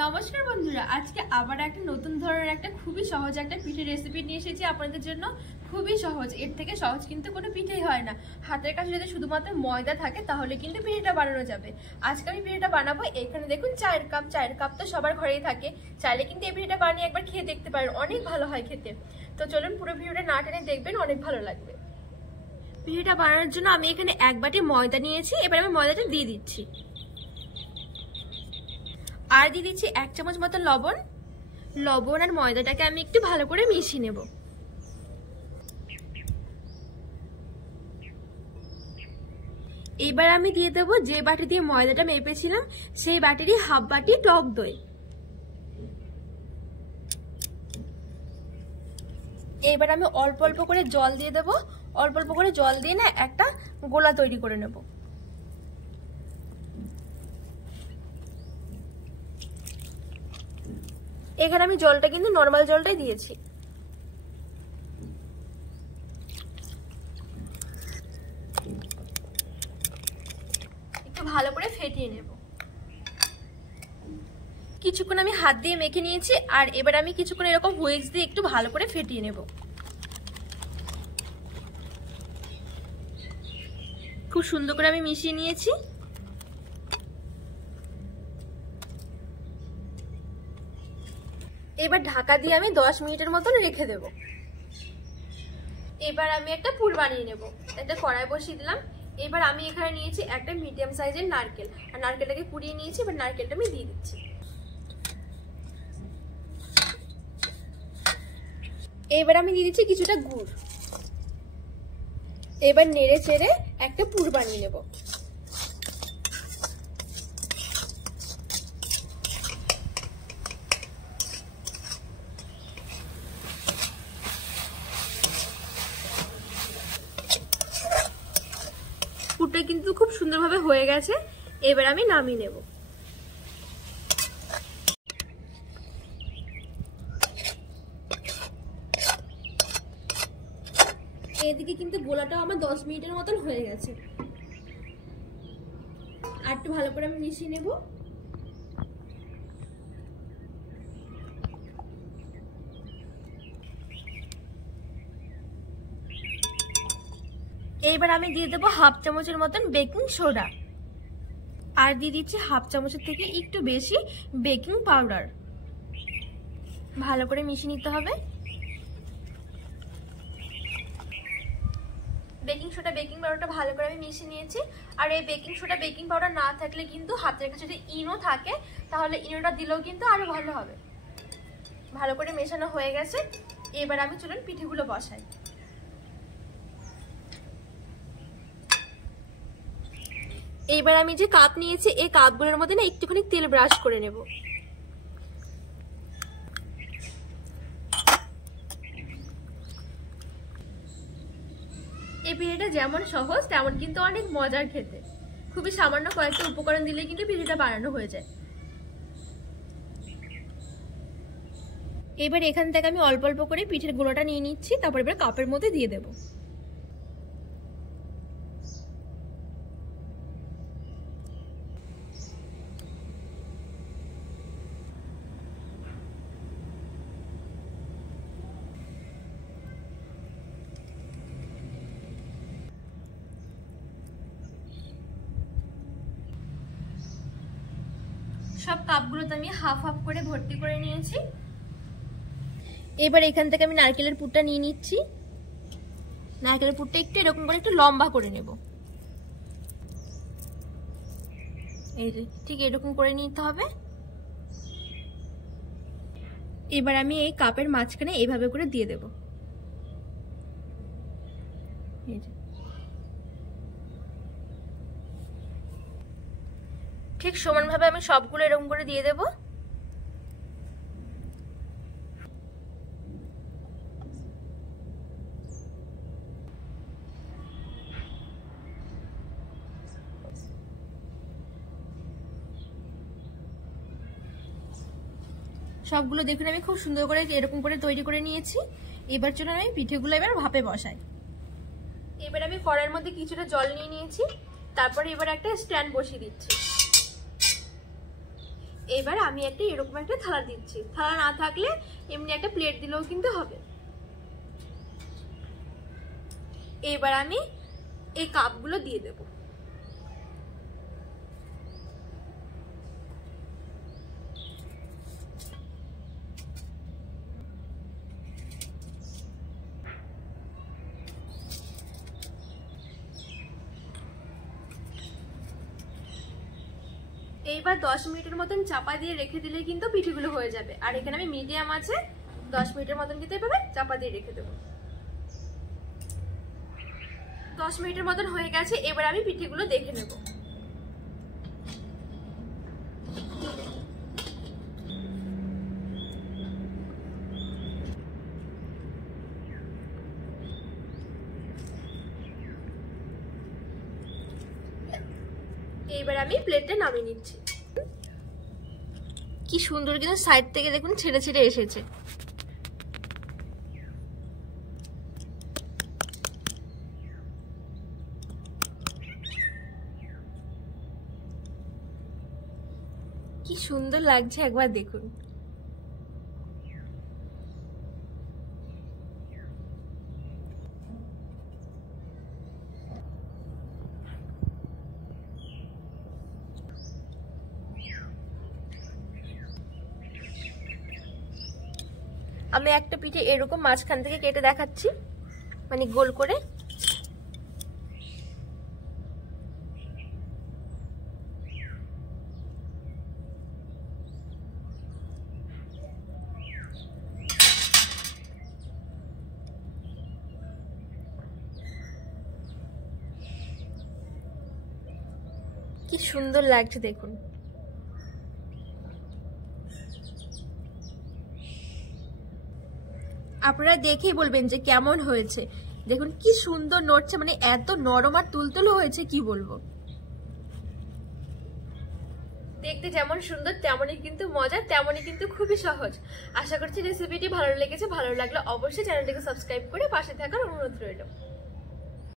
নমস্কার বন্ধুরা, আজকে আবার একটা নতুন ধরনের একটা খুবই সহজ একটা পিঠের রেসিপি নিয়ে এসেছি আপনাদের জন্য। খুবই সহজ, এর থেকে সহজ কিন্তু কোনো পিঠেই হয় না। হাতের কাছে যদি শুধুমাত্র ময়দা থাকে তাহলে কিন্তু পিঠেটা বানানো যাবে। আজকে আমি পিঠেটা বানাবো। এখানে দেখুন চায়ের কাপ তো সবার ঘরেই থাকে। চাইলে কিন্তু এই পিঠেটা বানিয়ে একবার খেয়ে দেখতে পারেন, অনেক ভালো হয় খেতে। তো চলুন পুরো ভিডিওটা না টেনে দেখবেন, অনেক ভালো লাগবে। পিঠেটা বানানোর জন্য আমি এখানে 1 বাটি ময়দা নিয়েছি। এবার আমি ময়দাটা দিয়ে দিচ্ছি, আর দিয়ে দিচ্ছি 1 চামচ মতো লবণ আর ময়দাটাকে আমি একটু ভালো করে মিশিয়ে নেব। এবার আমি দিয়ে দেবো যে বাটি দিয়ে ময়দাটা মেপেছিলাম সেই বাটিরই হাফ বাটি টক দই। এবার আমি অল্প অল্প করে জল দিয়ে দেবো। অল্প অল্প করে জল দিয়ে না একটা গোলা তৈরি করে নেব। এখানে আমি জলটা কিন্তু নরমাল জলটাই দিয়েছি। একটু ভালো করে ফেটিয়ে নেব। কিছুক্ষণ আমি হাত দিয়ে মেখে নিয়েছি, আর এবার আমি কিছুক্ষণ এরকম হুইস্ক দিয়ে একটু ভালো করে ফেটিয়ে নেব। খুব সুন্দর করে আমি মিশিয়ে নিয়েছি। এবার ঢাকা দিয়ে আমি 10 মিনিটের মতন রেখে দেব। এবার আমি একটা পুর বানিয়ে নেব। একটা কড়াই বসিয়ে দিলাম। এবার আমি এখানে নিয়েছি একটা মিডিয়াম সাইজের নারকেল, আর নারকেলটাকে কুড়িয়ে নিয়েছি। এবার নারকেলটা আমি দিয়ে দিচ্ছি। এবার আমি দিয়ে দিচ্ছি কিছুটা গুড়। এবার নেড়ে চেড়ে একটা পুর বানিয়ে নেব। পুরটা কিন্তু খুব সুন্দরভাবে হয়ে গেছে। এবার আমি নামিয়ে নেব। এদিকে কিন্তু গোলাটাও আমার 10 মিনিটের মতন হয়ে গেছে। আর একটু ভালো করে আমি মিশিয়ে নেব। এইবার আমি দিয়ে দেবো হাফ চামচের মতন বেকিং সোডা, আর দিয়ে দিচ্ছি হাফ চামচের থেকে একটু বেশি বেকিং পাউডার। ভালো করে মিশিয়ে নিতে হবে। বেকিং সোডা বেকিং পাউডারটা ভালো করে আমি মিশিয়ে নিয়েছি। আর এই বেকিং সোডা বেকিং পাউডার না থাকলে কিন্তু হাতের কাছে যদি ইনো থাকে তাহলে ইনোটা দিলেও কিন্তু আরো ভালো হবে। ভালো করে মেশানো হয়ে গেছে। এবার আমি চলুন পিঠেগুলো বসাই। এইবার আমি যে কাপ নিয়েছি এই কাপগুলোর মধ্যে না একটুখানি তেল ব্রাশ করে নেব। এই পিঠেটা যেমন সহজ তেমন কিন্তু অনেক মজার খেতে। খুবই সামান্য কয়েকটা উপকরণ দিলে কিন্তু পিঠেটা বানানো হয়ে যায়। এবার এখান থেকে আমি অল্প অল্প করে পিঠের গুঁড়োটা নিয়ে নিচ্ছি। তারপর এবার কাপের মধ্যে দিয়ে দেব। সব কাপগুলোতে আমি হাফ হাফ করে ভর্তি করে নিয়েছি। এবার এখান থেকে আমি নারকেলের পুরটা নিয়ে নিচ্ছি। নারকেলের পুরটা একটু এরকম করে একটু লম্বা করে নেব। এই যে ঠিক এরকম করে নিতে হবে। এবার আমি এই কাপের মাঝখানে এইভাবে করে দিয়ে দেব। এই যে ঠিক সমানভাবে আমি সবগুলো এরকম করে দিয়ে দেব। সবগুলো দেখুন আমি খুব সুন্দর করে এরকম করে তৈরি করে নিয়েছি। এবার চলুন আমি পিঠেগুলো এবার ভাপে বসাই। এবার আমি কড়াইয়ের মধ্যে কিছুটা জল নিয়ে নিয়েছি। তারপরে এবার একটা স্ট্যান্ড বসিয়ে দিচ্ছি। এবার আমি একটা এরকম একটা থালা দিচ্ছি, থালা না থাকলে এমনি একটা প্লেট দিলেও কিন্তু হবে। এবার আমি এই কাপগুলো দিয়ে দেব। এইবার 10 মিনিটের মতন চাপা দিয়ে রেখে দিলে কিন্তু পিঠেগুলো হয়ে যাবে। আর এখানে আমি মিডিয়াম আছে 10 মিনিটের মতন কিন্তু এভাবে চাপা দিয়ে রেখে দেবো। 10 মিনিটের মতন হয়ে গেছে, এবার আমি পিঠেগুলো দেখে নেব। এইবার আমি প্লেটে নামিয়ে নিচ্ছি। কি সুন্দর কিন্তু সাইড থেকে দেখুন ছেড়ে ছেড়ে এসেছে। কি সুন্দর লাগছে একবার দেখুন। আমি একটা পিঠে এরকম মাঝখান থেকে কেটে দেখাচ্ছি, মানে গোল করে। কি সুন্দর লাগছে দেখুন। আপনারা দেখেই বলবেন যে কেমন হয়েছে। দেখুন কি সুন্দর নড়ছে, মানে এত নরম আর তুলতুলো হয়েছে কি বলবো। দেখতে যেমন সুন্দর তেমনই কিন্তু মজা, তেমনই কিন্তু খুবই সহজ। আশা করছি রেসিপিটি ভালো লেগেছে। ভালো লাগলে অবশ্যই চ্যানেলটিকে সাবস্ক্রাইব করে পাশে থাকার অনুরোধ রইল।